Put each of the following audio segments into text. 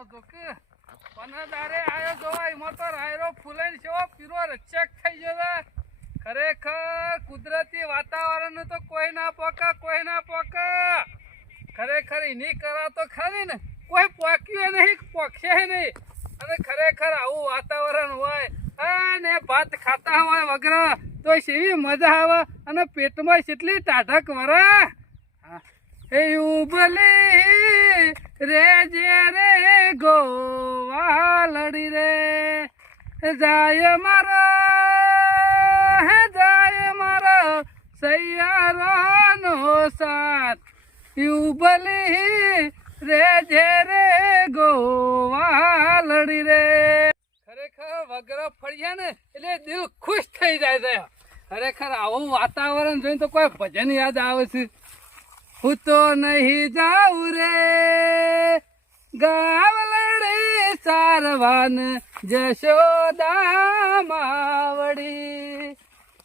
જોકે પનદારે આયો જોવાય એમાં તો રાયરો ફૂલાઈને સેવો પીરો રક્ષક થઈ ગયો. ખરેખર કુદરતી વાતાવરણ તો કોઈ ના પોકે. ખરેખર એની કરા તો ખરી ને કોઈ પોક્યું નહીં, પોખશે નહીં. અને ખરેખર આવું વાતાવરણ હોય અને ભાત ખાતા હોય વગર તો એવી મજા આવે અને પેટમાં કેટલી ટાઢક વરે. એ ઉબલી રે જે રે ગોવાલડી રે જાય મારા સૈયારાનો સાથ. ઉબલી રે જે રે ગોવાલડી રે. ખરેખર વગર ફળ્યા ને એટલે દિલ ખુશ થઈ જાય છે. ખરેખર આવું વાતાવરણ જોઈને તો કોઈ ભજન યાદ આવે છે. હું તો નહીં જાઉં રે ગાવલડી સારવાન જશોદા માવડી.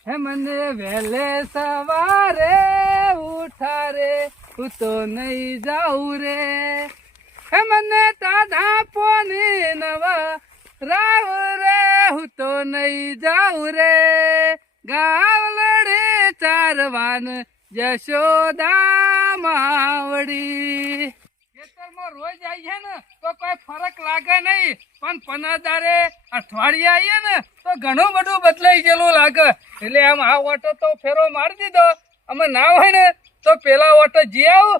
હે મને વહેલે સવારે ઉઠા રે હું તો નહીં જાઉં રે. હે મને તાધા પોની નવા રાવ રે હું તો નહીં જાઉં રે ગાવલડી ચારવાન જશોદા માવડી. ખેતરમાં રોજ આવીએ ને તો કોઈ ફરક લાગે નહીં, પણ પનદારે અઠવાડિયે આવીએ ને તો ઘણું બધું બદલાઈ ગયેલું લાગે. એટલે આમ આ ઓટો તો ફેરો મારી દીધો. અમે ના હોય ને તો પેલા ઓટો જઈ આવું.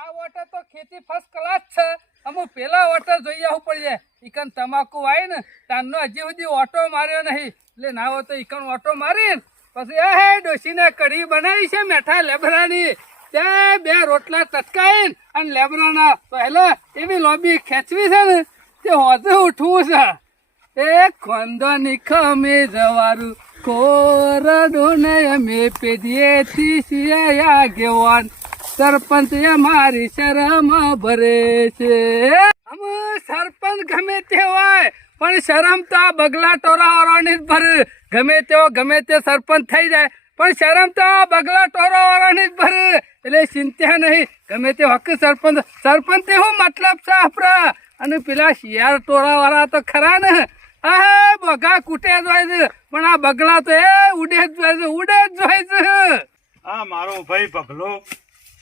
આ ઓટો તો ખેતી ફર્સ્ટ ક્લાસ છે. અમુક પેલા ઓટો જોઈ આવવું પડે. ઈકન તમાકુ આવી ને તારનો હજી સુધી ઓટો માર્યો નહીં. એટલે ના હોય તો ઈકન ઓટો મારીને પછી એ ડોશીને કઢી બનાવી છે મેઠા લેબરાની. ત્યાં 2 રોટલા ટટકાઈને અને લેબરાના પહેલા એવી લોબી ખેંચવી છે ને તે હોજે ઉઠવું છે. એ ખોંદોની ખમે જવારું કોરડો ને અમે પેઢીએથી સિયા ગેવાન સરપંચ મારી શરમ ભરે છે. અમે સરપંચ ગમે તે હોય પણ શરમ તો આ બગલા ટોરાવાળાની જ ભરે. ગમે તે સરપંચ થઈ જાય પણ શરમ તો આ બગલા ટોરાવાળાની જ ભરે. એટલે ચિંતા નહીં. ગમે તે હક સરપંચ શું મતલબ છે આપણા. અને પેલા શિયાળ ટોરાવાળા તો ખરા ને આ બગા કૂટે જ હોય છે પણ આ બગલા તો ઉડે જ હોય છે. આ મારો ભાઈ બગલો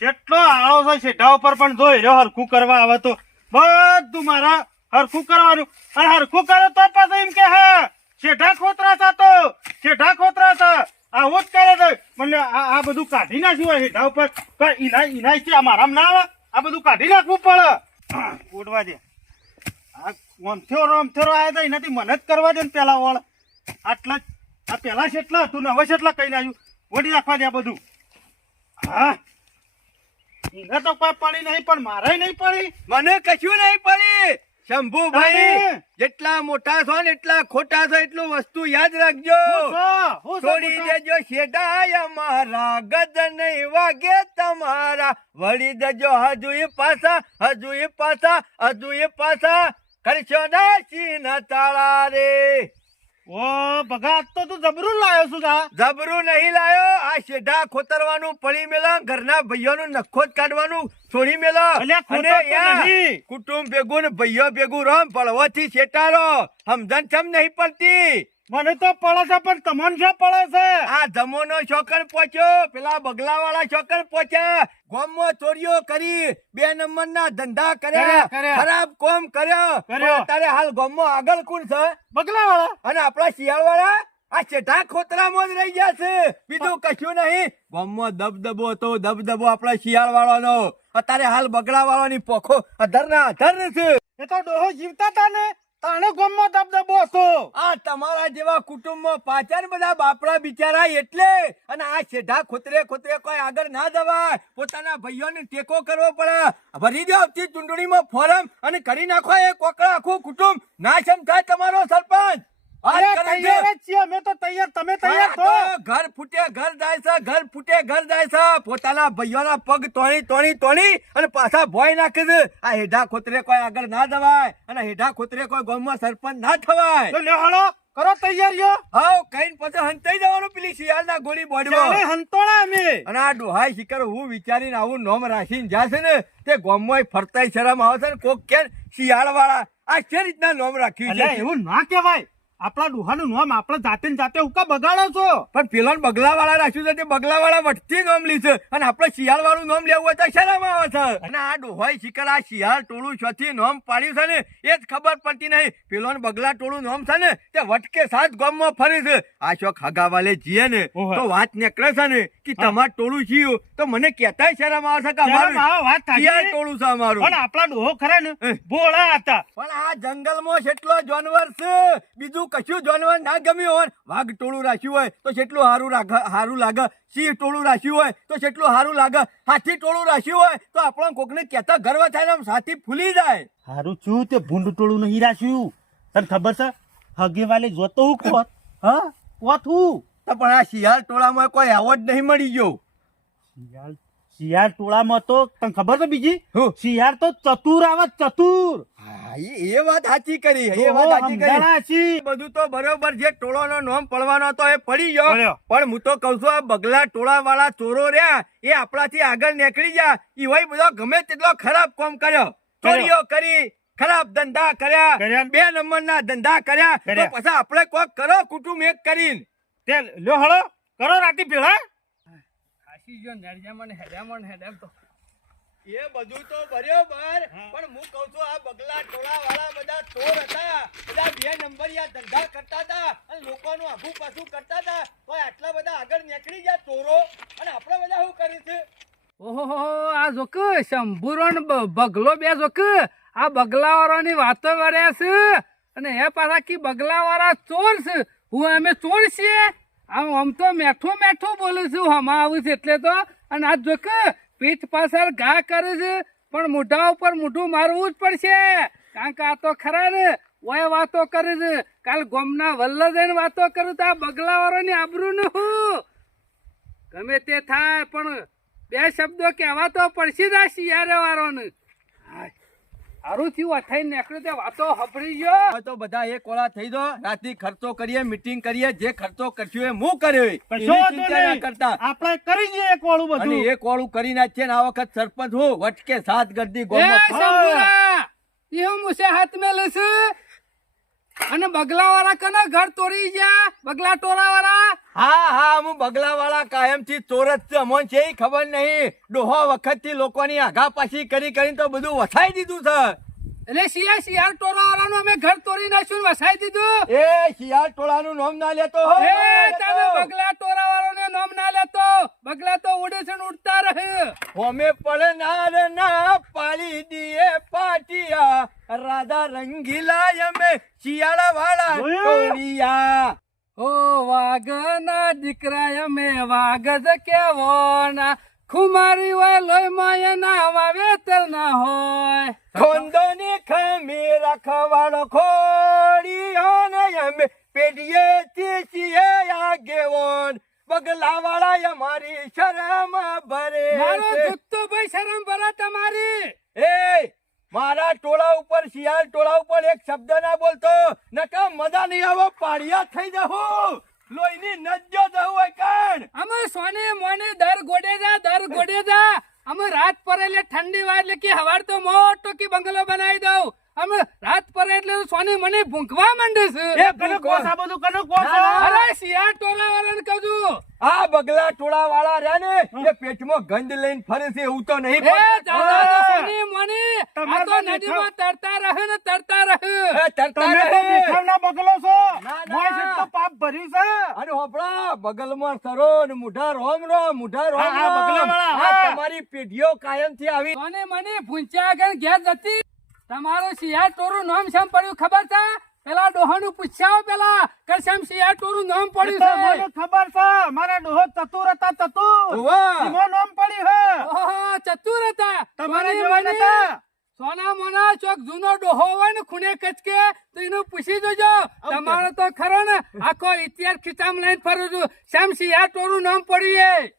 કેટલો આળો છે શેઢા ઉપર પણ જોઈ રહ્યો હરખું કરવા આવે તો બધું મારા હરખું કરવાનું. અને હરખું કરે તો પાછું એમ કે હા શેઢા ખોતરા છે આવું જ કરે છે. મને આ બધું કાઢી નાખ્યું હોય શેઢા ઉપર ઇનાય છે મારામાં ના આવે. આ બધું કાઢી નાખવું પડે. ઉડવા દે. આ ઓમથેરો આવ્યા હતા એનાથી મને જ કરવા દે ને પેલા વળ. આટલા આ પેલા કેટલા હતું ને હવે કેટલા કઈ નાખ્યું. વળી રાખવા દે આ બધું. હા એને તો કોઈ પડી નહીં પણ મારે નહીં પડી. મને કશું નહીં પડી. શંભુભાઈ જેટલા મોટા છો ને એટલા ખોટા છો એટલું વસ્તુ યાદ રાખજો. છોડી દેજો શેઢાય અમારા ગદ નહીં વાગે તમારા. વળી દેજો હજુ એ પાછા કરશો ના ચીન તાળા રે. ઓ ભગા તો તું જબરું લાયો છું. જબરું નહીં લાયો. આ શેઢા ખોતરવાનું પડી મેલા ઘરના ભાઈઓનું નખો જ કાઢવાનું છોડી મેલા. કુટુંબ ભેગું ને ભાઈઓ ભેગું રમ પડવાથી શેટારો સમજણ ચમ નહીં પડતી. મને તો પડે છે પણ તમને શું પડે છે. આ ધમોનો શોકન પહોંચ્યો પેલા બગલા વાળા શોકન પહોંચ્યા. ગોમમાં ચોરીઓ કરી 2 નંબરના ધંધા કર્યા ખરાબ કોમ કર્યો. તારે હાલ ગોમમાં આગળ કોણ છે? બગલા વાળા અને આપણા શિયાળ વાળા આ શેઠા ખોતરામાં જ રહી ગયા છે. બીજું કશું નહીં. ગોમમાં દબદબો હતો આપણા શિયાળ વાળાનો. અત્યારે હાલ બગલા વાળાની પોખો અધર છે. એ તો ડોહો જીવતા હતા ને તાણે ગોમમાં દબદબો હતો. આ તમારા જેવા કુટુંબમાં પાછળ બધા બાપડા બિચારા એટલે. અને આ શેઢા ખોતરે કોઈ આગળ ના જવાય. પોતાના ભાઈઓને ટેકો કરવો પડે. ભરી દો આવતી ચૂંટણીમાં ફોરમ અને કરી નાખો એ કોકડા આખું કુટુંબ નાશમ થાય તમારો સરપંચ. ઘર ફૂટે ઘર જાય છે. પોતાના ભાઈઓના પગ તોણી અને પાછા ભોય નાખે છે. આ હેઢા ખોતરે કોઈ આગળ ના જવાય અને હેઢા ખોતરે કોઈ ગામમાં સરપંચ ના થવાય. કરો તૈયારીઓ. હાવ કઈને પછી હંતાઈ જવાનું પેલી શિયાળના ગોળી ચાલે બોડીમાં. હંતોળા અમે. અને આ ડોહાઈ શિકાર હું વિચારીને આવું નોમ રાખીને જાશે ને તે ગોમમાં ફરતાય શરમ આવે છે ને કોક કે શિયાળ વાળા આ છે રીતના નોમ રાખ્યું અલ્યા છે. એવું ના કહેવાય. આપણા ડોહાનું નામ આપણે જાતે ને જાતે ઉકા બગાડો છો. પણ પેલો બગલા વાળા રાખ્યું છે તે બગલા વાળા વટથી નોમ લી છે અને આપણે શિયાળ વાળું નોમ લેવું હોય તો શરમ આવે છે. અને આ ડોહાઈ શિકાર આ શિયાળ ટોળું છથી નોમ પાડ્યું છે ને એ જ ખબર પડતી નહીં. પેલો બગલા ટોળું નોમ છે ને તે વટકે સાત ગામમાં ફરે છે. આ શોખ હગાવાલે જીએ ને ઓહો. તો વાત નીકળે છે ને કે તમારું ટોળું છીયું તો મને કહેતાય શરમ આવે છે કે શરમ અમારું આવે, વાત સાચી. શિયાળ ટોળું છે અમારું. પણ આપણા ડોહો ખરા ને ભોળા હતા. પણ આ જંગલમાં કેટલો જાનવર છે બીજું કશું જાનવર ના ગમ્યું હોય વાઘ ટોળું રાખ્યું હોય તો કેટલું હારું લાગે. સિંહ ટોળું રાખ્યું હોય તો કેટલું હારું લાગે. હાથી ટોળું રાખ્યું હોય તો આપણને કોકને કહેતા ગર્વ થાય ને આમ સાથી ફૂલી જાય. હારું છું તે ભૂંડ ટોળું નહીં રાખ્યું. તને ખબર છે હગે વાલે જોતો હું કોત હા કોત હું તો પણ આ શિયાળ ટોળામાં કોઈ એવોર્ડ નહીં મળી ગયો. શિયાળ ટોળામાં તો તને ખબર છે બીજી હું? શિયાળ તો ચતુર આવે ચતુર. હા, એ વાત સાચી કરી એ વાત સાચી કરી. સમજાણા છી. બધું તો બરોબર જે ટોળાનો નામ પડવાનો હતો એ પડી ગયો પડ્યો. પણ હું તો કઉ છું આ બગલા ટોળા વાળા ચોરો રહ્યા એ આપણાથી આગળ નીકળી ગયા. ઈવાય બધો ગમે તેટલો ખરાબ કામ કર્યો ચોરીઓ કરી ખરાબ ધંધા કર્યા કર્યા. 2 નંબરના ધંધા કર્યા તો કર્યા. પછી આપણે કોક કરો કુટુંબ એક કરીને. તે લ્યો હળો કરો રાતી ભેળા. ખાસી જો નરજામાં ને હેડામાં ને હેડામ તો એ બધું તો બરોબર પણ હું કઉ છું આ બગલા ટોળા વાળા બધા ચોર હતા બધા 2 નંબરિયા ધંધા કરતા હતા અને લોકોનું આઘું પાછું કરતા હતા તો આટલા બધા આગળ નીકળી ગયા ચોરો અને આપણે બધા શું કરી છે. ઓહો આ જોક શંભુરો ને બગલો બે જોક આ બગલાવાળાની વાતો કર્યા છે અને એ પાછા કી બગલાવાળા ચોર છે. હું અમે ચોર છીએ આમ તો મેઠું બોલું છું હમા આવું છે એટલે તો. અને આ જોક પીઠ પાછળ ઘા કરે છે પણ મોઢા ઉપર મોઢું મારવું જ પડશે કારણ કે આ તો ખરા ને ઓય વાતો કરે છે. કાલ ગોમના વલ્લ જઈને વાતો કરું તો આ બગલાવાળાની આબરૂ ને હું ગમે તે થાય પણ 2 શબ્દો કહેવા તો પડશે જ આ શિયાળે વાળોને. સારું થયું અથાઈને નીકળ્યું તે વાતો હપડી ગયો. હવે તો બધા એક ઓળા થઈ દો રાતે ખર્ચો કરીએ મીટિંગ કરીએ જે ખર્ચો કરશું એ હું કર્યો પણ એની શું હતું ચિંતા ના નહીં? કરતા. આપણે કરી દઈએ એક વાળું અને બધું. એક ઓળું કરી નાખીએ ને આ વખત સરપંચ હું વટકે 7 ગરદી એ ગોમમાં શંભુરા, એવું મુસે હાથ મેલે છે અને બગલાવાળા કને ઘર તોડી ગયા બગલા ટોળાવાળા. હા હું બગલા વાળા કાયમ થી ચોરસ છે અમોન છે ઈ ખબર નહીં ડોહો વખત થી લોકોની આઘા પાછી કરીને તો બધું વસાઈ દીધું છે. એટલે શિયાળ ટોળાવાળાનું અમે ઘર તોડી નાખ્યું ને વસાઈ દીધું. એ શિયાળ ટોળાનું નામ ના લેતો હો. એ તમે બગલા ટોળાવાળાને નામ ના લેતો. બગલા તો ઉડે છે ને ઉડતા રહે. હોમે પડનાર ના પાડી દીએ પાટિયા રાધા રંગીલા અમે શિયાળા વાળા ટોળિયા. ઓ વાઘના દીકરા અમે વાઘ જ કેવો ના ખુમારી હોય લોહી માયના વાવેતર ના હોય. ખોંદોની ખમી રખવાડો ખોડિયો ને અમે પેઢીએ થી છીએ આગેવાન બગલા વાળા અમારી શરમ ભરે મારો છે. જુત્તો ભાઈ શરમ ભરા તમારી. એ મારા ટોળા ઉપર શિયાળ ટોળા ઉપર એક શબ્દ ના બોલતો નકા મજા નહીં આવો પાડિયા થઈ જવું લોહીની નજ્જો જવું હોય કાન. અમે સોની મોની દર ગોડે જા અમે રાત પર એટલે ઠંડી વાર એટલે કે હવાર તો મોટો કી બંગલો બનાવી દઉં. અમે રાત પર એટલે સોની મને ભૂંકવા માંડે છે. એ કને કોસ આ બધું કને કોસ? ના, ના. અરે શિયાળ ટોળા વાળાને કહું છું. આ બગલા ટોળા વાળા રહ્યા ને એ પેટમાં ગંધ લઈને ફરે છે એવું તો નહીં એ પડતું. દાદા સોની મોની આ તમારે તો તો નદીમાં તરતા રહે ને તરતા રહે. એ તરતા તમે તો રહે. દેખાવના બગલો છો. ના, ના. મોય છે તો પાપ ભર્યું છે. અને હોપડા બગલમાં સરો ને મુઢા રોમ મુઢા રોમ હા, હા, બગલાવાળા, આ હા. તમારી પેઢીઓ કાયમથી આવી સોની મને ભૂંચ્યા આગળ ઘેર જતી. તમારું શિયાળ ટોરું નામ શેમ પડ્યું ખબર છે? પેલા ડોહાનું પૂછ્યા પેલા કે શેમ શિયાળ ટોરું નામ એ તો પડ્યું મને છે. ખબર છે. મારા ડોહો ચતુર હતા ચતુર. વાહ. એમાં નામ પડ્યું છે. ઓહો ચતુર હતા. તમારા સોની જેવા મને નતા. સોના મોના ચોક જૂનો ડોહો હોય ને ખૂણે કચકે તો એનું પૂછી જોજો. તમારો તો ખરો ને આખો ઇતિહાસ ખીચામાં લઈને ફરું છું શેમ શિયાળ ટોરું નામ પડ્યું એ.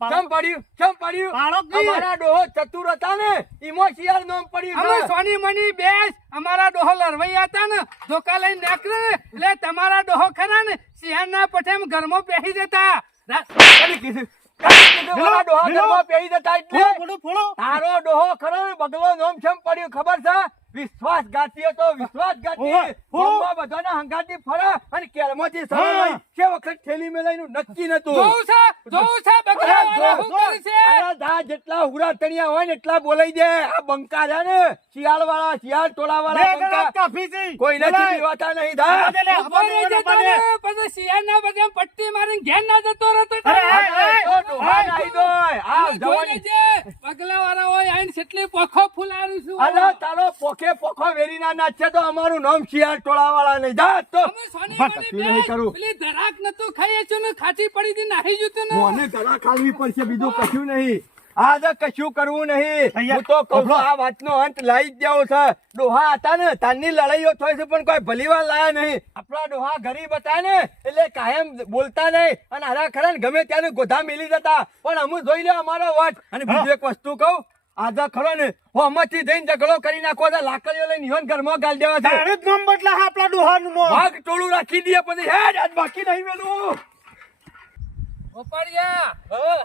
ચમ પડ્યું પાડો જ નહીં. અમારા ડોહો ચતુર હતા ને ઈમો શિયાળ નામ પડ્યું અમે છે. સોની મની બેસ અમારા ડોહો લરવૈયા હતા ને ધોકા લઈને નીકળે ને એટલે તમારા ડોહો ખરા ને સિંહણના પઠેમ ઘરમાં બેસી જતા કોને કીધું મારા ડોહા મિલો. ઘરમાં પહેરી જતા એટલે ફોડો, ફોડો. તારો ડોહો ખરો ને બગલો નામ ચમ પડ્યું ખબર છે વિશ્વાસઘાતી હતો વિશ્વાસઘાતી ઓહો, ઓહો. ગામમાં બધાના હંગાતી ફરે અને કેળમાંથી હા. સળવાઈ કે વખત થેલી મેલાઈનું નક્કી નતું જોવું છે બકરા વાળા શું કરે છે અરે દા જેટલા હુરા તણિયા હોય ને એટલા બોલાઈ દે આ બંકા છે ને શિયાળ ટોળા બે વાળા ગળા બંકા કાફી છે. કોઈ નથી બોલાય. પીવાતા નહીં દા આવા દે લે, ઉભો રહી જતો આવા દે. ને, પછી શિયાળના બધા પટ્ટી મારીને ઘેર ના જતો રહેતો તો. અરે, તો ડોહા નાહી દોય. આ જોઈ જવાની લેજે, પગલાવાળા હોય આઈને કેટલી પોખો ફુલાવ્યું છું. અલા તારો પોખો વેરી ના નાચે તો અમારું નામ શિયાળ ટોળા વાળા નહીં જા તો અમે સોની બસ, મની કશું નહીં બેસ, કરું. પેલી ધરાક નતું ખાઈએ છું ને ખાટી પડી હતી નાહી જતું ને. મોને ઘણા ખાલવી પડશે બીજું કશું નહીં આ તો કશું કરવું નહીં અહીંયા, હું તો કહું છું અભલો. આ વાતનો અંત લાવી જ દેવો છે ડોહા હતા ને તારની લડાઈઓ થાય છે પણ કોઈ ભલીવાર લાયા નહીં આપણા ડોહા ગરીબ હતા ને એટલે કાયમ બોલતા નહીં અને આરા ખરા ને ગમે ત્યારે ગોધા મેલી જતા પણ અમુ જોઈ લે અમારો વાત અને બીજું એક વસ્તુ કહું આજા ખરો ને હું અમથી જઈને ઝઘડો કરી નાખો તો લાકડીઓ લઈને ઈવન ઘરમાં ગાલ દેવા છે તારે જ નામ બદલા હા આપણા ડોહાનું નામ. ભાગ ટોળું રાખી દે પછી હેડ આજ બાકી નહીં મેલું ઓપાડિયા,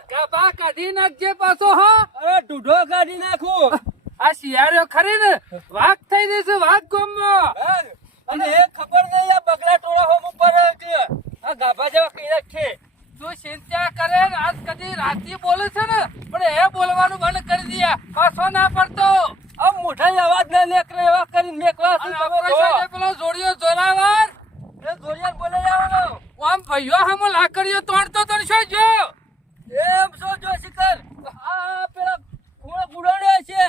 ગાભા કાઢી નાખજે પાછો હો. અરે ઢૂઢો કાઢી નાખું આ શિયાળો ખરી ને વાઘ થઈ જશે વાઘ ગામમાં. અને એ ખબર નહીં આ બગલા ટોળા હોમ ઉપર છે આ ગાભા જેવા કઈ નાખે તું ચિંતા કરે ને આજ કદી રાતી બોલે છે ને પણ એ બોલવાનું બંધ કરી દે પાછો ના પડતો. આ મોઢા અવાજ ના નીકળે એવા કરીને મેકવા અને આપણે સાથે પેલો જોડિયો જોરાવર એ જોડિયાર બોલે જવાનો આમ ભાઈઓ હમ લાકડીઓ તોડતો તો શું જો એમ સો જો શિકર આ પેલા કુળો ગુડોડે છે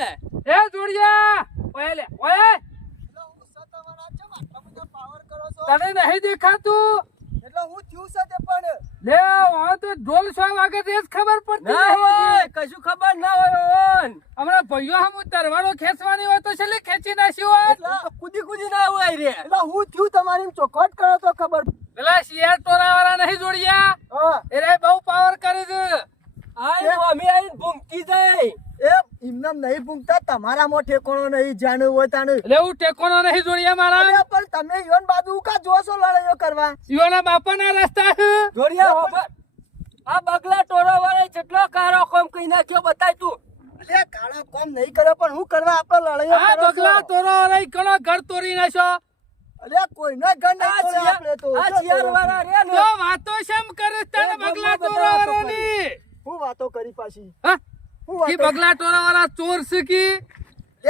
એ જોડિયા ઓય લે ઓય તને નહીં દેખાતું એટલે હું થયું છે તે પણ લે હવે તો ઢોલ 6 વાગે તે જ ખબર પડતી ના નહીં. હોય કશું ખબર ના હોય ઓન હમણાં ભાઈઓ હમ તરવાડો ખેંચવાની હોય તો છેલ્લે ખેંચી નાખ્યું હોય. કુદી ના હોય રે એટલે હું થયું તમારી ચોખવટ કરો તો ખબર પેલા શિયાળ ટોરા વાળા નહીં જોડિયા એ રે બહુ પાવર કરે છે. આઈ અમે આઈ ભૂંકી જાય એ ઇમનામ નહીં ભૂંકતા તમારામાં ઠેકોણો નહીં જાણવું હોય તાનું એટલે હું ટેકોનો નહીં જોડિયા મારા પણ તમે યોન બાજુ કા જોશો લડાઈઓ કરવા ઈઓના બાપાના રસ્તા છે. જોડિયા હોબર આ બગલા ટોરો વાળે જેટલો કારો કોમ કઈ નાખ્યો બતાય તું અલે કાળો કોમ નહીં કરે પણ હું કરવા આપણે લડાઈઓ આ બગલા તોરો રહી ઘણો ઘર તોડી નાખ્યો. અલે કોઈના ઘર નહીં તોડે આપણે તો આ ચિયાર વાળા રે જો વાતો શેમ કરે તને બગલા તોરો વાળાની? હું વાતો કરી પાછી હા? હું કી બગલા ટોરા વાળા ચોર છે કી?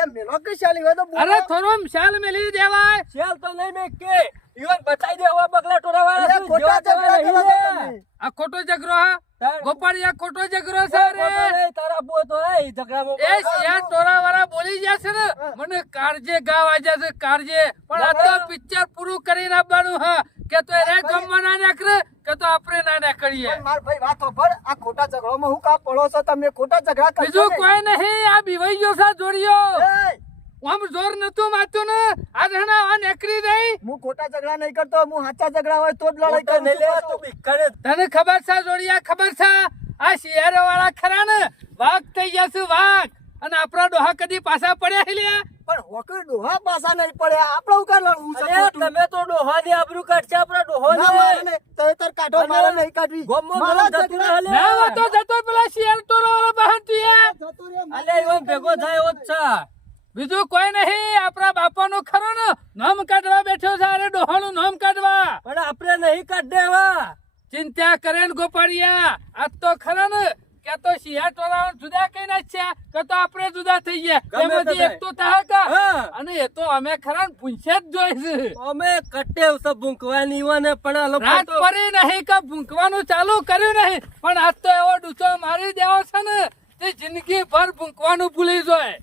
એ મેલો કે ચાલી હોય તો અરે થોડો શાલ મેલી દેવાય. ચાલ તો નહીં મે કે ઈવન બતાઈ દે હવે બગલા ટોરા વાળા શું ખોટા ઝઘડા કરો તમે આ ખોટો ઝઘડો હા ગોપાળિયા ખોટો ઝઘડો છે રે. તારા બો તો એ ઝઘડામાં એ શિયાળ ટોરા વાળા બોલી જશે ને મને કાળજે ગાવ આજા છે કાળજે પણ આ તો પિક્ચર પૂરું કરીને આપવાનું હા કે તો એ ગમવા ના નાખરે કે તો આપણે ના નાખીએ. માર ભાઈ વાતો પર આ ખોટા ઝઘડામાં હું કા પડો છો તમે ખોટા ઝઘડા કરશો બીજું કોઈ નહીં આ બીવાઈ ગયો છે જોડિયો. એ આમ જોર નતું મારતું ને આ જણા આ નેકરી રહી. હું ખોટા ઝઘડા નહીં કરતો હું સાચા ઝઘડા હોય તો જ લડાઈ કરું છું તને ખબર છે જોડિયા ખબર છે આ શિયાળો વાળા ખરા ને વાઘ થઈ જશે વાઘ અને આપણા ડોહા કદી પાછા પડ્યા હેલ્યા. પણ હોકર ડોહા પાસા નહીં પડ્યા આપણે હું કા લડવું છે તમે તો ડોહા ની આબરૂ કાઢશે આપણા ડોહા ના મારે નહીં તો તાર કાઢો મારે નહીં કાઢવી મારા ઝઘડા ના હોય તો જતો પેલા શિયાળ ટોળો વાળો બહાર તું જતો રે અલે ઈવન ભેગો થાય એવો જ છે બીજું કોઈ નહીં આપણા બાપાનો ખરો ને નામ કાઢવા બેઠો છે અરે ડોહાનું નામ કાઢવા. પણ આપણે નહીં કાઢ દેવા ચિંતા કરે ને ગોપાળિયા આજ તો ખરા ને કે તો શિયાળ ટોળા જુદા કઈ નાખ્યા કે તો આપણે જુદા થઈ ગયા એમાંથી એક તો થાય કા અને એ તો અમે ખરા ને પૂછ્યા જ જોઈશે. અમે કટેવ તો ભૂંકવાની વાને પણ રાત પડી નહીં કે ભૂંકવાનું ચાલુ કર્યું નહીં પણ આજ તો એવો ડૂચો મારી દેવો છે ને તે જિંદગી ભર ભૂંકવાનું ભૂલી જાય.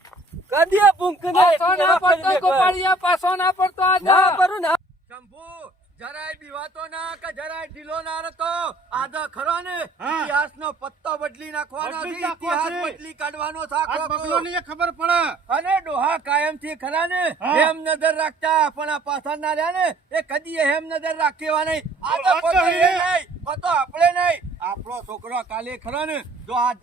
કદીએ ભૂંક પાછો ના પડતો ગોપાળિયા પાછો ના પડતો આજ. ના પરું ના શંભુ જરાય બીવાતો ના કે જરાય ઢીલો ના રહેતો. આદા ખરો ને હા. ઇતિહાસનો પત્તો બદલી નાખવાનો બદલી છે, નાખવો ઇતિહાસ છે. બદલી કાઢવાનો આ સાખો બગલોની ખબર પડે. અને ડોહા કાયમથી ખરા ને હા. હેમ નજર રાખતા, પણ આ પાછળના રહ્યા ને એ કદી હેમ નજર રાખેવા નહીં. આ તો વાત તો પોતે હે. નહીં, આ તો આપણે નહીં. આપણો છોકરો કાલે ખરો ને જો આ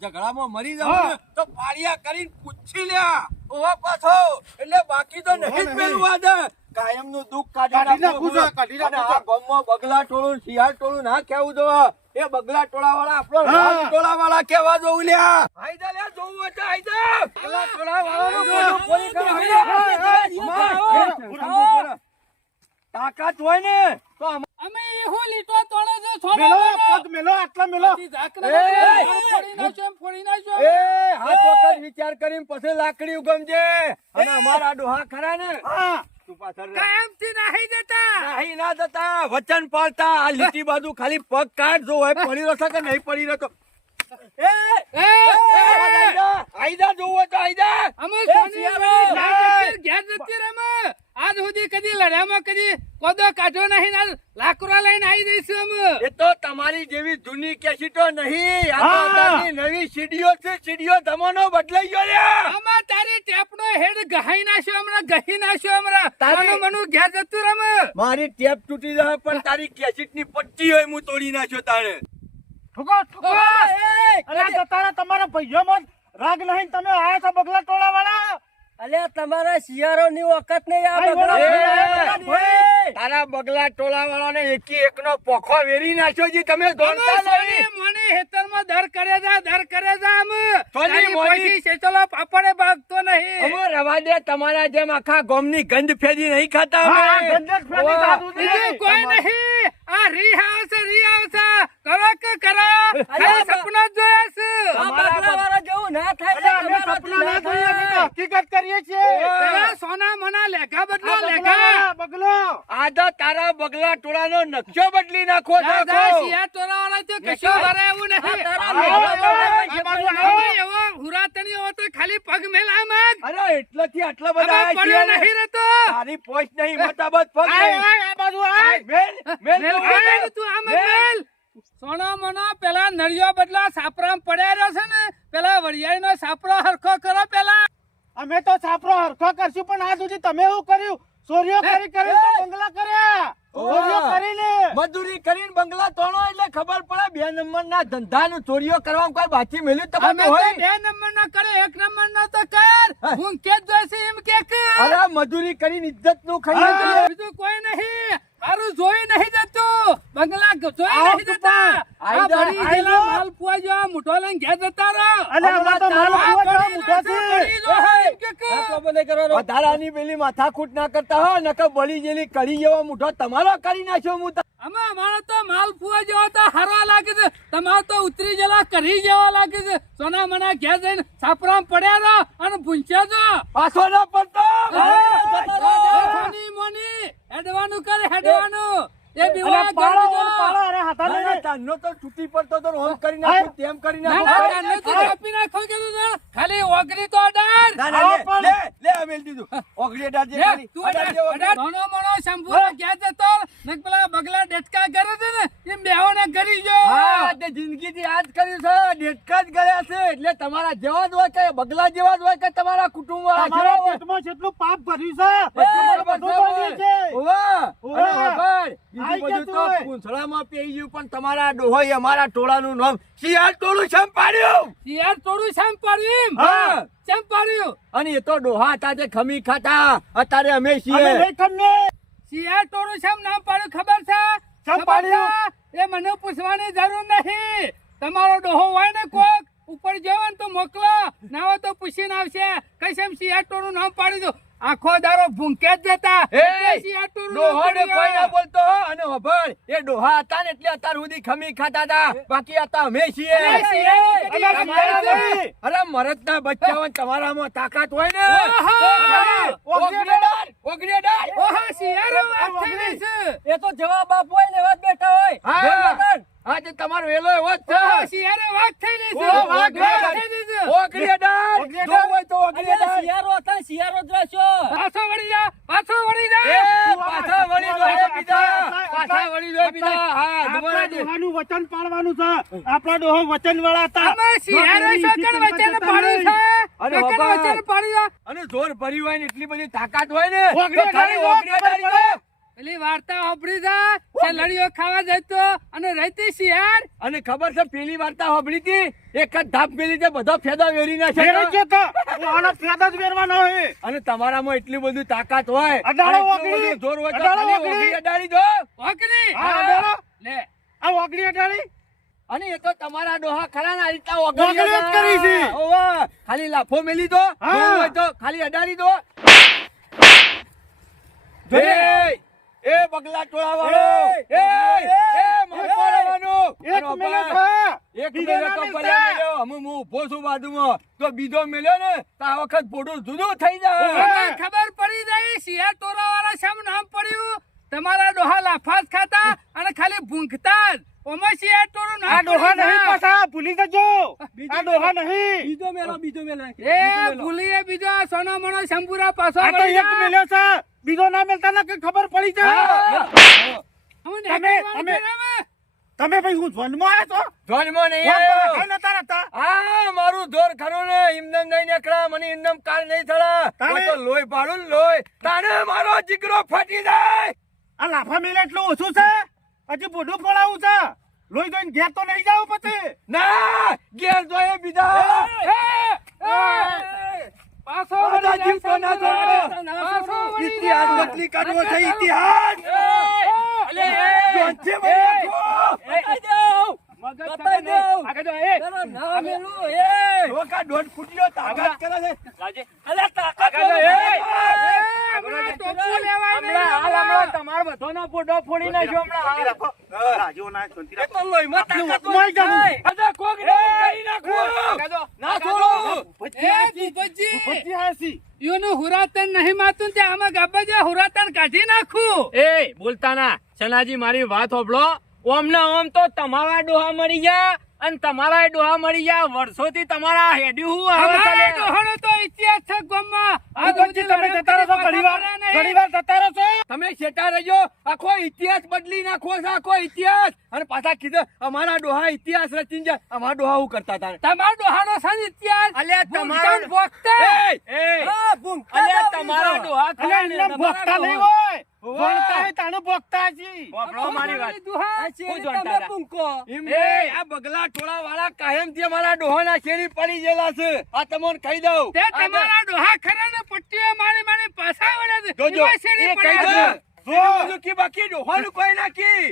ઝઘડામાં મરી જાવ ને હા. તો પાળિયા કરીને પૂછી લ્યા ઓવા પાછો, એટલે બાકી તો નહીં જ નહીં. પેલું આદે. કાયમનું દુઃખ કાઢી કાઢી નાખવું નાખવું છે, કાઢી અને નાખવું આ ગામમાં બગલા ટોળું શિયાળ ટોળું ના કહેવું જોવે. એ બગલા ટોળા વાળા આપણો હા. રાજ ટોળા વાળા કેવા જોવું લ્યા. હાઈદા લ્યા જોવું હોય તો હાઈદા. બગલા ટોળા વાળાનું મોઢું ખોલી કર, હાઈદા. તાકાત હોય ને તો અમે એવું લીટો તોડે છે છોડો મેલો મેલો. પગ મેલો આટલા મેલો. બધી ઝાકરા એ, મેલો. ફોડી નાખજો એમ ફોડી નાખજો. એ હાથ વખત વિચાર કરીને પછી લાકડી ઉગમજે. અને અમારા ડોહા ખરા ને હા. તું પાછળ રે. કાયમથી નાહી જતા. નહીં ના જતા, વચન પાળતા. આ લીટી બાજુ ખાલી પગ કાઢ, જો હોય પડી રહ્યો છે કે નહીં પડી રહ્યો તો. આઈદા જોવું હોય તો આઈદા. અમે એ સોની શિયાળો. ઘેર જતી રમે. આજ સુધી કદી લડ્યામાં કદી કોદો કાઢ્યો નહીં. આજ લાકડા લઈને આવી જઈશું અમે. એ તો તમારી જેવી જૂની કેસેટો નહીં, આ તો હા. અત્યારની નવી સીડીઓ છે. સીડીઓ જમાનો બદલાઈ ગયો રે. આમાં તારી ટેપનો હેડ ગહાઈ નાખ્યો હમણાં, ગહી નાખ્યો હમણાં. તારી- મનુ ઘેર જતું રમે. મારી ટેપ તૂટી જાય પણ તારી કેસેટની પટ્ટી હોય હું તોડી નાખ્યો તારે. ઠુકો, ઠુકો. અરે આ જતારા તમારા ભાઈઓમાં રાગ નહીં, તમે આયા છો બગલા ટોળા વાળા. અલ્યા તમારા શિયાળોની વખત નહીં આ આઈ બગલા. બોલો. એ, તારા બગલા ટોળા વાળાને એકી એકનો પોખો વેરી નાખ્યો જી તમે અમે દોડતા સોની નહીં. મોની હેતરમાં દર કરે જા અમે. સોની તારી મોની. પછી શેચોલો પાપડે ભાગતો નહીં. અમે રવા દે, તમારા જેમ આખા ગામની ગંધ ફેરી નહીં ખાતા અમે. હા, ગંજત ફેરી ઓવા. ખાધું છે. બીજું કોઈ નહીં. આ રી આવશે. કરો કે કરો. ખાલી સપના જ જોયા છે. આ બગલાવાળા જેવું ના થાય અરે અમે તમારાથી સપના ના ના જોઈએ, અમે તો થાય. હકીકત કરીએ છીએ. પેલા સોના મના લેખા બદલો આ લેખા. બગલો. આદા તારા બગલા ટોળાનો નકશો બદલી નાખો દાદા નાખો. શિયા તોરાવાળા તો કશું કરે એવું આ નહીં. તારા આવો, મેળામાં આવો, આ બાજુ આવો. આવો. અમે એવો હુરાતણી એવો તો ખાલી પગ મેલા મગ. અરે એટલેથી આટલા બધા અમે આયા પડ્યો છીએ ને. નહીં રહેતો. તારી પોચ નહીં, મતાબત પગ આય, નહીં. આય, આ બાજુ આય. મેલ, મેલ મેલ તું મેલ મેલ. તું આમ મેલ. મેલ. સોના મના પેલા નળિયો બદલા સાપરામ પડ્યા રહ્યો છે ને, પેલા વડિયાઈનો સાપરો હરખો કરો પેલા. અમે તો છાપરો હરખો કરશું, પણ આ સુધી તમે શું કર્યું? ચોરીઓ કરી કરીને તો બંગલા કર્યા. ચોરીઓ કરીને. મજૂરી કરીને બંગલા તોડો એટલે ખબર પડે બે નંબરના ધંધાનું ચોરીઓ કરવામાં કોઈ બાકી મેલ્યું તો અમે બધું તો હોય. 2 નંબરનો કરે, 1 નંબરનો તો કર. હું કે જ જોઈશે એમ કે અરે મજૂરી કરીને ઇજ્જતનું ખાઈએ છીએ. બીજું કોઈ નહીં. મારું જોઈ નહીં જતું. બંગલા જોઈ આવ નહીં તું જતા. પણ. આ આઈ જા, ભરી આઈ ગયેલા જા. માલ ફુવા જેવા મૂઠો લઈને ઘેર જતા રહો. અને આમાં તો માલ આ ફુવા જેવા ભરી મૂઠા છે. ભરી જો એમ કે આ તો મને કરવાનો. વધારાની પેલી માથાકૂટ ના કરતા હો નકર બળી જેલી કઢી જેવો મુઠો તમારો કરી નાખ્યો હું અમે અમારો તો માલ ફુવા જેવો તો હારવા લાગે છે. તમારો તો ઉતરી જેલા કરી જેવા લાગે છે. સોના મના ઘેર જઈને સાપરામ પડ્યા રહો અને ભૂંચ્યા જો. પાછો ના પડતો. મોની મોની હેડવાનું કરે હેડવાનું. એ અને બીવા પાળો, ગણ જો. પાળો, અરે હાથા ના, લઈને. ના, તારનો તો છૂટી પડતો તો ઓમ કરી નાખું તેમ કરી ના નાખું. ના તારને તો કાપી નાખો કીધું તો. ખાલી ઓગળી તો અડાડ. ના, ના, આવો પણ. લે અમેલ દીધું ઓગળી અડાડ જે લે, ખાલી. તું અડાડ અડાડ, જે ઓગળી. અડાડ. ધોનો મોનો શંભુનો ઘેર જતો. ને પેલા બગલા ડેટકા કરે છે ને એમ બેહોને કરી જો. હા, તે જિંદગીથી આ જ કર્યું છે ડેટકા જ ગયા છે એટલે તમારા જેવા જ હોય કે બગલા જેવા જ હોય કે તમારા કુટુંબ વાળા તમારા જેવા હોય. પેટમાં જેટલું પાપ ભર્યું છે, બધું બધું બાંધ્યું છે. ઓવા. ઓવા. અને ખબર, આઈ બીજું બધું જતું તો હોય. પૂંછડામાં પેઈ ગયું પણ તમારા ડોહોએ અમારા ટોળાનું નામ શિયાળ ટોળું શેમ પાડ્યું. શિયાળ તોડું શામ પાડ્યું એમ? હા. શેમ પાડ્યું? અને એ તો ડોહા હતા તે ખમી ખાતા અત્યારે અમે અમે છીએ. નહીં ખમને. શિયાળ તોડું શામ નામ પાડ્યું ખબર છે? શેમ ખબર પાડ્યું? છે? એ મને પૂછવાની જરૂર નહીં. તમારો ડોહો હોય ને કોક ઉપર જવો ને તો મોકલો. ના હોય તો પૂછીને આવશે. કઈ શેમ શિયાળ તોડું નામ પાડી દો. આખો દારો ભૂંકે જ જતા. એ, એટલે શિયાળ તોડું નામ ડોહોને પાડ્યું. કોઈ ના બોલતો હો. અને હોભળ, એ ડોહા હતા ને એટલે અત્યાર સુધી ખમી ખાતા હતા બાકી હતા અમે છીએ. અરે શિયાળ કદી અરે અમારા શિયાળ નહીં. નહીં. અરે મરદના બચ્ચા હોય ને તમારામાં તાકાત હોય ને. ઓહો! ઓગળી અડાડ. ઓહો, શિયાળો વાત થઈ રહી છે. એ તો જવાબ આપવો હોય ને એવા જ બેઠા હોય. હા. હા, તે તમારો વેલો એવો જ છે. ઓહો, શિયાળે વાત થઈ રહી છે. ઓહો, વાત વાત થઈ રહી છે. ઓગળી અડાડ. ઓગળી અડાડ. જો હોય તો ઓગળી અલ્યા અડાડ. શિયાળો હતા ને શિયાળો જ રહેશો. પાછો વળી જા, પાછો વળી જા. એ પાછા વળી ડોહે પીધા. શિયાળે શોકણ વચ્ચેને પાડ્યું છે. અરે શોકણ બાપા. વચ્ચેને પાડ્યું છે. અને જોર ભર્યું હોય ને એટલી બધી તાકાત હોય ને ઓગળી તો ખાલી અડાડી ઓગળી અડાડી દો. પેલી વાર્તા સાંભળી છે કે લડીઓ ખાવા જતો અને રહેતી શિયાળ. અને ખબર છે પેલી વાર્તા સાંભળી હતી એક જ ધાપ પેલી તે બધો ફેદો વેરી ફેરે નાખે છે તો હું આનો ફેદ જ વેરવાનો હે. અને તમારામાં એટલી બધી તાકાત હોય અડાડો અને એટલું ઓગળી. બધું જોર હોય તો અડાડો ખાલી ઓગળી. ઓગળી અડાડી દો. ઓકરી. હા, અડાડો. લે આ ઓગળી અડાડી અને એ તો તમારા ડોહા ખરા ને આ રીતના ઓગળી જ કરી છે. ઓવા. ખાલી લાફો મેલી દો હા. જોર હોય તો ખાલી અડાડી દો. એ બગલા ટોળા વાળો એક મિનિટ હા. એક બીજો મિનિટ ના તો મિલતા. ભલે મેલ્યો. હું ઊભો છું બાજુમાં તો બીજો મેલ્યો ને તો આ વખત પોડું જુદું થઈ જાય. મને ખબર પડી જાય શિયાળ ટોળાવાળા શામ નામ પડ્યું. તમારા ડોહા લાફા જ ખાતા અને ખાલી ભૂંકતા જ. ઓમાં શિયાળ ટોળું આ નામ ડોહા પડ્યું નહીં છે. પાછા ભૂલી જજો. આ ડોહા નહીં. બીજો મેલો બીજો મેલો એ ભૂલીએ બીજો આ સોનો મણો શંભુરા પાછો આ તો વળી એક જા. મેલ્યો છે. બીજો ના મેલતા ના કે ખબર પડી જાય. હું તમે- નેકળવાનું તમે- છે ને હવે. તમે ભાઈ હું જન્મમાં આવ્યા છો? ધ્વનમાં નહીં હું તો આવ્યો. ખાઈ નતા રહેતા. આ મારું જોર ખરું ને ઇમદમ નહીં નીકળા મને ઇમદમ કાળ નહીં થડા તાણે? હું તો લોહી પાડું ને લોહી તાને મારો જીગરો ફાટી જાય. આ લાફા મેલે એટલું ઓછું છે હજી બોડું પડાવું છે. લોહી જોઈને ઘેર તો નહીં જાવ પછી. ના ઘેર જોઈએ બીજા પાછો બધા વળી જા, જીવતો ના જોડો. પાછો વળી ઇતિહાસ જા. નકલી કાઢવો છે ઇતિહાસ. અલે, જોનથી મારી નાખો. બતાઈ દઉં. આગળ જો, એ. તારા નામ એલું, એ. ડોકા દોઢ ફૂટ્યો તાકાત કરે છે. અલે તાકાત આગળ જો, એ. હમણાં ટોપું લેવાય નહીં. તમારો બધાનો પોડો ફોડી નાખ્યો હમણાં રાખો. રાજીઓ ના, શાંતિ રાખો. તો લોહીમાં તાકાત મોય જાવું. હોય. અજા કોક ને કરી નાખો. ના છોડો. એ ભૂપતજી, ઉપરથી હાસી. ઈઓનું હુરાતન નહીં માતું ત્યાં આમાં ગાબાજે હુરાતન કાઢી નાખું. એ બોલતા ના સનાજી મારી વાત હોભળો ઓમ ના ઓમ તો તમારા ડોહા મરી ગયા અને તમારા ડોહા મરી ગયા વર્ષોથી તમારા હેડ્યું હું હવે અમારા ચાલે. ડોહાનો તો ઇતિહાસ છે ગામમાં. આ ઉપરથી તમે જતા રહો છો ઘણીવાર. ઘણીવાર જતા રહો છો. તમે શેટા રહેજો આખો ઇતિહાસ બદલી નાખો છો આખો ઇતિહાસ અને પાછા કીધું અમારા ડોહા ઇતિહાસ રચીને જાય અમારા ડોહા હું કરતા હતા તમારો ડોહાનો છે ઇતિહાસ. અલ્યા તમારો ભોગતા. અલ્યા તમારા ડોહા અલે ખરા ને, એમને તમારા ભોગતા નહીં ડોહા. હોય. ભણતા હોય તાનું ભોગતા છી. હોભળો મારી વાત દુહા. હું જોનતા હતા. એમ નહીં, આ બગલા ટોળા વાળા કાયમથી અમારા ડોહાના શેરી પડી ગયેલા છે આ તમને કહી દઉં તે તમારા ડોહા ખરા ને પટ્ટીઓ મારી મારી પાછા વળે છે. જોજો એમાં શેરી એ કહી પડ્યા દઉં છે. બીજું બધું કી બાકી ડોહાનું કોઈ નાખી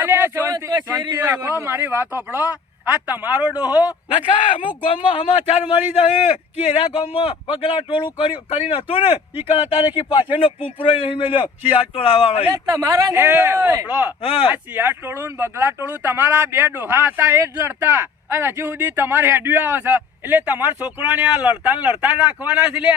અલ્યા શાંતિ રાખો મારી વાત હોભળો આ તમારો ડોહો નકા અમુક ગામમાં સમાચાર મળી જાય કે એના ગામમાં બગલા ટોળું કરીને હતું ને ઈ કણ તારે કે પાછળનો પૂંપરો નહીં મળ્યો શિયાળ ટોળા વાળો અલ્યા તમારા એ, નહીં હોય. હોભળો. આ શિયાળ ટોળું ને બગલા ટોળું તમારા બે ડોહા હતા એ જ લડતા અને હજી સુધી તમારે હેડ્યું આવે છે એટલે તમારા છોકરાને આ લડતા ને લડતા રાખવાના છે લે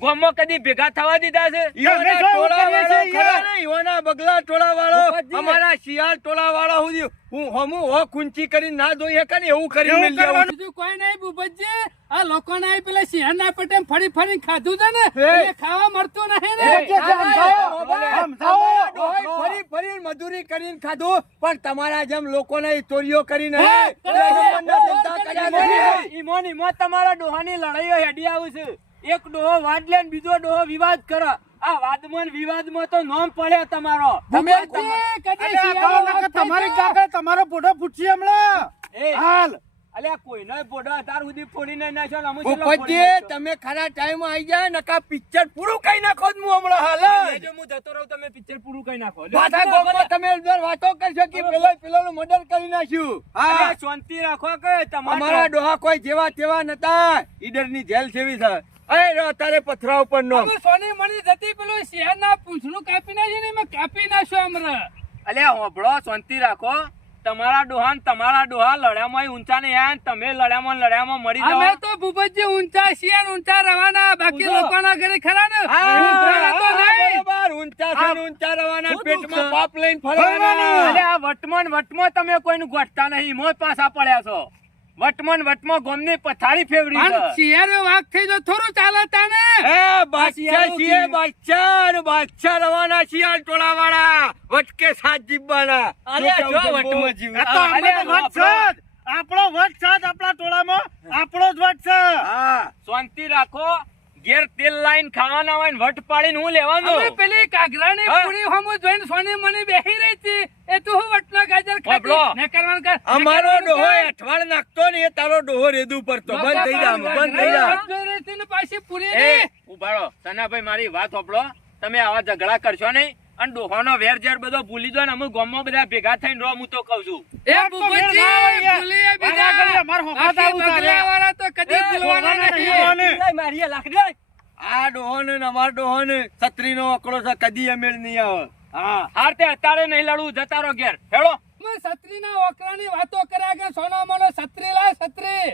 ગામમાં કદી ભેગા થવા દીધા છે ઈઓના અમે શું ટોળા કરીએ વાળો છીએ? ખરા ને, ઈઓના બગલા ટોળા વાળો ભૂપતજી. અમારા શિયાળ ટોળા વાળો સુધી હું હમું હો કુંચી કરીને ના જોઈ શકે ને એવું કરી એવું મેલી આવું. કરવાનું. બીજું કોઈ નહીં ભૂપતજી. આ લોકોને અહીં પેલા સિંહણના પેટે ફરી ફરી ખાધું છે ને એ. એટલે ખાવા મળતું નહીં ને. એ, સમજાવો. અમારા સમજાવો. ડોહાએ ફરી ફરી મજૂરી કરીને ખાધું પણ તમારા જેમ લોકોને ચોરીઓ કરીને હે, ધંધા કર્યા નહીં. ઈમોન ઈમો તમારા ડોહાની લડાઈઓ હેડી આવું છે એક ડોહો વાદ લે ને બીજો ડોહો વિવાદ કરે આ વાદમાં ને વિવાદમાં તો નોમ પડે તમારો ભૂપતજી, કદી અલે આ શિયાળો ગાળો નકર વાત તમારી થઈ કાકા તમારો બોડો ફૂટશે હમણાં. એ હાલ. અલ્યા કોઈનો પોડો અત્યાર સુધી ફોડી નહીં નાખ્યો ને અમુક છેલ્લો ફોડી ભૂપતજી નાખ્યો. તમે ખરા ટાઈમ આવી જાય નકા પિક્ચર પૂરું કઈ નાખો જ હું હમણાં હાલ જ. લેજો, હું જતો રહું તમે પિક્ચર પૂરું કઈ નાખો પાછા ગામમાં તમે અંદર વાતો કરશો કે પેલાનું મર્ડર કરી નાખ્યું અલ્યા, હા શાંતિ રાખો કે અમારા તમારા ડોહા કોઈ જેવા તેવા નતા ઈડરની જેલ સેવી છે અરે રો તારે પથરા ઉપર નો અમે સોની મણી જતી પેલું શિયાળના પૂંછડું કાપી નાખ્યું ને એમાં કાપી નાખ્યો હમણાં. અલ્યા હોભળો શાંતિ રાખો તમારા ડોહા ને તમારા ડોહા લડ્યામાં ઊંચા નહીં આયા ને તમે લડ્યામાં મરી અમે જાઓ તો ભૂપતજી ઊંચા છીએ ને ઊંચા રવાના બાકી ઊંચો. લોકોના ઘરે ખરા ને હા, ઊંચા તો નહીં. બરાબર ઊંચા છે ને ઊંચા રવાના શું પેટમાં દુઃખ છે? પાપ લઈને ફરવાના અલ્યા આ વટમાં તમે કોઈનું ગોઠતા નહીં મોય પાછા પડ્યા છો વટમાં ગોમની પથારી ફેવરી પણ છે શિયાળો વાઘ થઈ તો થોડું ચાલે તાને. એ બાદશાહ શિયાળો છીએ કી. બાદશાહ રવાના શિયાળ ટોળા વાળા વટકે સાત જીવવાના અલ્યા, જો વટમાં જીવ આ તો અમે તો વાત છે જ. આપણો વટ છે જ આપણા ટોળામાં, આપણો જ વટ છે. હા શાંતિ રાખો. ઘેર તેલ લાઈન ખાવાના હોય ને વટ પાડીને હું લેવાનું. હવે પેલી કાગરાની હા. પૂરી હમું જોઈને સોની મની બેહી રહી હતી. એ તું હું વટનો ગાજર બાબલો. ખાતી? ને કરવાનું કર. અમારો ને કરવાનું ડોહો કર. અઠવાડ નાખતો ને એ તારો ડોહો રેદું પડતો. બંધ થઈ જા, બંધ થઈ જા. વટ જોઈ રહી હતી ને પાછી પૂરી એ ની. ઉભા રહો. સનાભાઈ મારી વાત સાંભળો. તમે આવા ઝઘડા કરશો નહીં અને ડોહાનો વેર ઝેર બધો ભૂલી દો ને અમે ગામમાં બધા ભેગા થઈને રહો. હું તો કહું છું. એ વાત તો મેળ ના આવે ભૂપતજી, યાર. ભૂલી એ બીજા. વારા ઘડીએ અમારે હોભા બાકી થાવું તારે. બગલાવાળા તો કદી ભૂલવાના ભૂલવાના નહીં. નહીં. આ ડોહો ને અમારો ડોહો ને છત્રીનો અકડો છે, કદી અમેળ નહીં આવે. હા હાર તે અત્યારે નહીં લડવું. જતા રહો ઘેર. હેડો. તમે છત્રીના ઓકરાની વાતો કર્યા કે સોના મોનો છત્રી લાય છત્રી.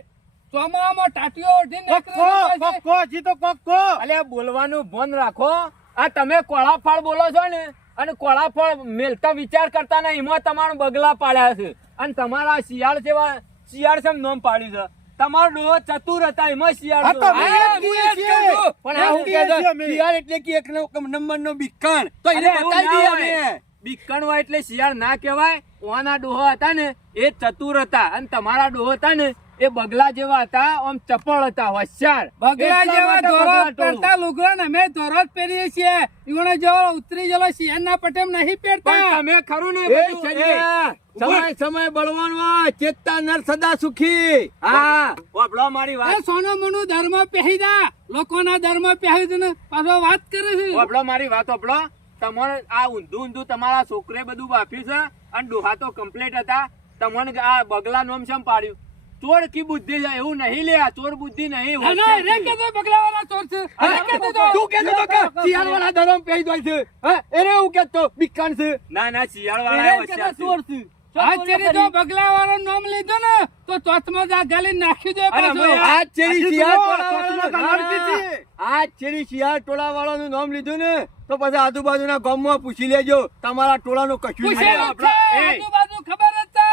ચોમામાં ટાટીઓ ઓઢીને કોક નીકળે કો, છે કોક પાછી. કો, હજી તો કોક કો. અલ્યા બોલવાનું ભાન રાખો. આ તમે કોળા ફળ બોલો છો ને અને કોળા ફળ મેલતા વિચાર કરતા નહીં. એમાં તમારું બગલા પાડ્યા છે અને તમારા શિયાળ જેવા શિયાળ છે નામ પાડ્યું છે. તમારો ડોહો ચતુર હતા એમાં શિયાળ હા, તો હતો. મેં હા, જ હું એ જ કીધું કહું છું. પણ આ હું કીએ કહેતો, છીએ અમે. શિયાળ એટલે કે એક નંબરનો બીકણ. તો એને અરે એવું બતાવી ના દઈએ હોય. અમે. બીકણ હોય એટલે શિયાળ ના કહેવાય. ઓના ડોહો હતા ને એ ચતુર હતા અને તમારા ડોહો હતા ને એ બગલા જેવા હતા. આમ ચપળ હતા, હોશિયાર. બગલા એટલા જેવા માટે ધોરો બગલા ટોળું. પહેરતા લુગડા ને અમે ધોરો જ પહેરીએ છીએ. ઈવોને જેવો ઉતરી ગયેલો શિયાળના પટેમ નહીં પણ પહેરતા. તમે ખરું ને એ બધું. સંજ્ઞા, સમય સમય બળવાન હોય, ચેતતા નર સદા સુખી. હા વાપરો મારી વાત. એ સોનું મોનું ધર્મ પહેરી જા. લોકોના ધર્મ પહેરી દે ને પાછો વાત કરે છે. વાપરો મારી વાત વાપરો. તમારે આ ઊંધું ઊંધું તમારા છોકરે બધું વાપ્યું છે અને ડોહા તો કમ્પ્લીટ હતા. તમને આ બગલા નોમ શેમ પાડ્યું? ચોર કી બુદ્ધિ છે એવું નહીં લે. આ ચોર બુદ્ધિ નહીં. અને હોશિયાર રે છે. કે તો બગલાવાળા ચોર છે. અરે કે તો તું કહેતો તો કે શિયાળવાળા ધરમ પહેરી દોય છે. હા, એને એવું કહેતો બીકણ છે. ના ના શિયાળ વાળા હોશિયાર છે. આ ચેરી જો બગલાવાળાનું નામ લીધું ને તો ચોથમાં જા ગાલી નાખી દે પાછો. આ ચેરી હજી શિયાળ તો ટોળાવાળાનું- કલાવતી છે. આ ચેરી શિયાળ ટોળાવાળાનું નામ લીધું ને તો પછી આજુબાજુના ગામમાં પૂછી લેજો, તમારા ટોળાનું કશું પૂછે નહીં. છે, આજુબાજુ ખબર જ છે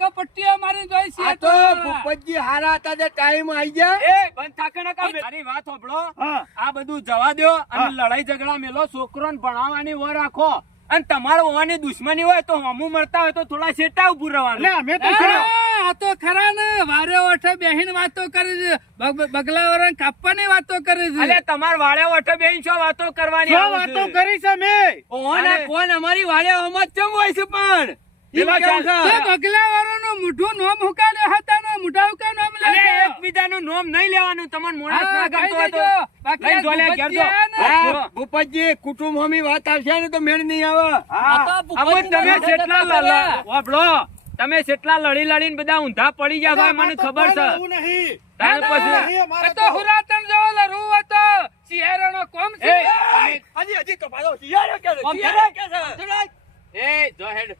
કે પટ્ટીઓ મારી જોઈ છે આ તો ભૂપતજી હારા હતા તે ટાઈમ આવી ગયા. એ બંધ થાકે ના કામ. મારી વાત સાંભળો. હા. આ બધું જવા દો અને હા. લડાઈ ઝઘડા મેલો. છોકરોને ભણાવવાની વર રાખો અને તમારો હોવાની દુશ્મની હોય તો હમું મળતા હોય તો થોડા શેટા ઉભું એટલે રહેવાનું. અમે તો છે. આ તો ખરા ને વારે ઓઠે બેહીને વાતો કરે છે. બગલાવાળાને કાપવાની વાતો કરે છે. અલે તમાર વાળે વઠે બેન છો વાતો કરવાની શું આવે છે? વાતો કરી છે અમે? ઓના કોણ અમારી વાડે હમત કેમ હોય છે પણ? પેલો ઈ કેમ ચાલ. છે? તે બગલાવાળાનું મોઢું નોમ હુકાડ્યો હતા ને મોઢા હુકા નોમ અલે લેજો. એકબીજાનું નામ નહીં લેવાનું. તમને મોણસ હા, ના કહી ગમતો હોય તો દેજો. બાકી લઈને આ જો લે, ઘેર જો. ભૂપતજી આયા ને, હા, ભૂપતજી કુટુંબ હોમી વાત આવશે ને તો મેળ નહીં આવે. અમુક તમે જેટલા વાપરો તમે જેટલા લડી લડીને બધા ઊંધા પડી ગયા હોય મને ખબર છે. એવું નહીં. તારે પછી નહીં, અમારે આ તો હુરાતન જેવો લરૂ હતો. શિયાળાનો કોમ છે. એ, તમે- હજી તો પાછો શિયાળો કે છે, આમ શિયાળો કે છે. એ જો હેડો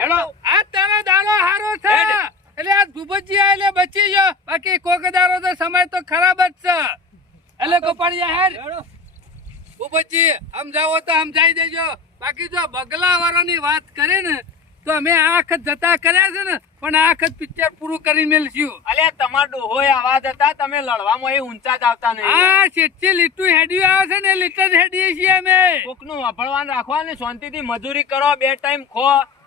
હેડો. આ તારો દાડો હારો છે. હેડ. એટલે આ ભૂપતજી આ એટલે બચી ગયો. બાકી કોકદારો તો સમય તો ખરાબ જ છે. એટલે ગોપાળિયા હેડ. ભૂપતજી સમજાવો તો સમજાઈ દેજો. બાકી જો બગલાવાળાની વાત કરે ને તો અમે આ વખત જતા કર્યા છે ને પણ આ વખત પિક્ચર પૂરું કરી મેલશું. અલે તમાર ડોહોય આવાજ હતા. તમે લડવામાં એ ઊંચા જ આવતા નહીં. આ શેઠથી લીટું હેડ્યું આવે છે ને લીટર જ હેડીએ છીએ અમે. કોકનું વાપરવાન રાખવા ને શાંતિથી મજૂરી કરો. 2 ટાઈમ ખો.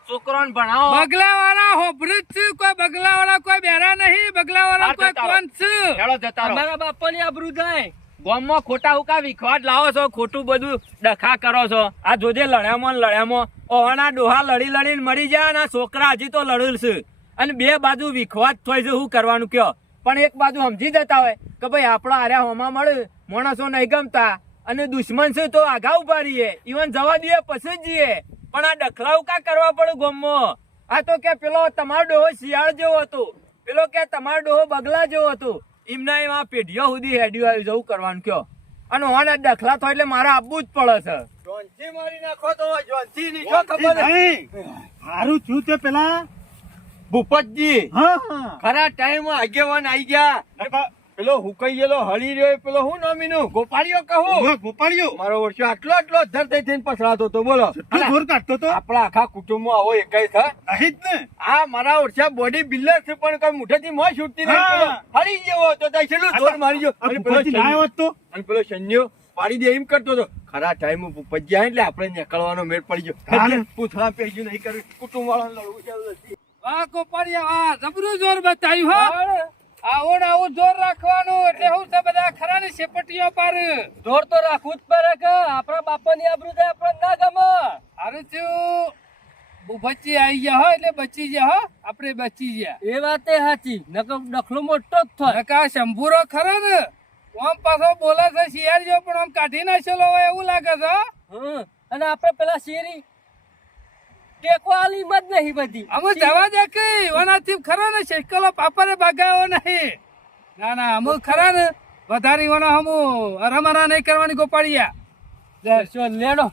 છોકરોને ભણાવો. બગલાવાળા હોભળું જ છે. કોઈ બગલાવાળા કોઈ બેરા નહીં. બગલાવાળા હા, કોઈ જતા રહો. કોણ છે. હેડો જતા રહો. બાપાની આબરૂ થાય. ગામમાં ખોટા હુકા વિખવાટ લાવો છો. ખોટું બધું ડખા કરો છો. આ જોજે લડ્યામાં ઓહણા ડોહા લડી લડીને મરી જાય અને આ છોકરા હજી તો લડેલ છે અને 2 બાજુ વિખવાટ થાય છે. શું કરવાનું કયો? પણ એક બાજુ સમજી જતા હોય કે ભાઈ આપડા આર્યા હોમાં મળે માણસો નહીં ગમતા અને દુશ્મન છે તો આઘા ઉભા રહીએ. ઈવન જવા દઈએ પછી જ જઈએ. પણ આ ડખલા હુકા કરવા પડે ગામમાં. આ તો કે પેલો તમારો ડોહો શિયાળ જેવો હતો, પેલો કે તમારો ડોહો બગલા જેવો હતો. એમના એમાં પેઢીઓ સુધી હેડ્યું આવી જવું કરવાનું કયો? અને હોના ડખલા થાય એટલે મારે આપવું જ પડે છે. જોનથી મારી નાખો તો જોનથી નહીં શું ખબર? નહીં. હારું થયું તે પેલા. ભૂપતજી હા, હા. ખરા ટાઈમ આગેવાન આવી ગયા. નકા, પેલો હુકાઈ ગયેલો હળી રહ્યો પેલો હું નામીનું ગોપાળિયો કહું. ઉભો, ગોપાળિયો. મારો વર્ષો આટલો ધર થઈને પસરાતો હતો. બોલો કેટલો જોર કાઢતો તો? આપણા આખા કુટુંબમાં આવો એકાઈ છે. નહીં જ ને. આ મારા વર્ષા બોડી બિલ્ડર છે પણ કઈ મુઠેથી મોં છૂટતી નહીં. હા. પેલો હળી જેવો હતો તો છેલ્લું જોર મારી ગયો. આ અને પેલો ભૂપતજી ના આવ્યો તો? અને પેલો શન્યો પાડી દે એમ કરતો હતો. ખરા ટાઈમ ભૂપતજી આવે એટલે આપણે નીકળવાનો મેળ પડી ગયો. હાલે. પૂછડા પેજ્યું નહીં કર્યું. કુટુંબ વાળા લડવું ચાલુ નથી. વાહ ગોપાળિયા વાહ જબરું જોર બતાવ્યું હો આવું ને આવું જોર રાખવાનું એટલે હું છે બધા ખરા ને શેપટીઓ પર જોર તો રાખવું જ પડે કે આપણા બાપાની આબરૂ જાય આપણને ના ગમે. હારું થયું બચી આવી ગયા હો એટલે બચી ગયા હો આપણે બચી ગયા એ વાત એ સાચી નકર ડખલો મોટો જ થાય. નકા શંભુરો ખરો ને આમ પાછો બોલે છે શિયાળીઓ પણ આમ કાઢી નાખેલો હોય એવું લાગે છે હો. અને આપણે પેલા શેરી ટેકો આલી મત નહીં બધી અમે જવા દે કે ઓનાથી ખરો ને શેકલો પાપરે બગાયો નહીં. ના ના અમુ ખરા ને વધારે ઓના હમુ રમારા નહીં કરવાની ગોપાળિયા લેડો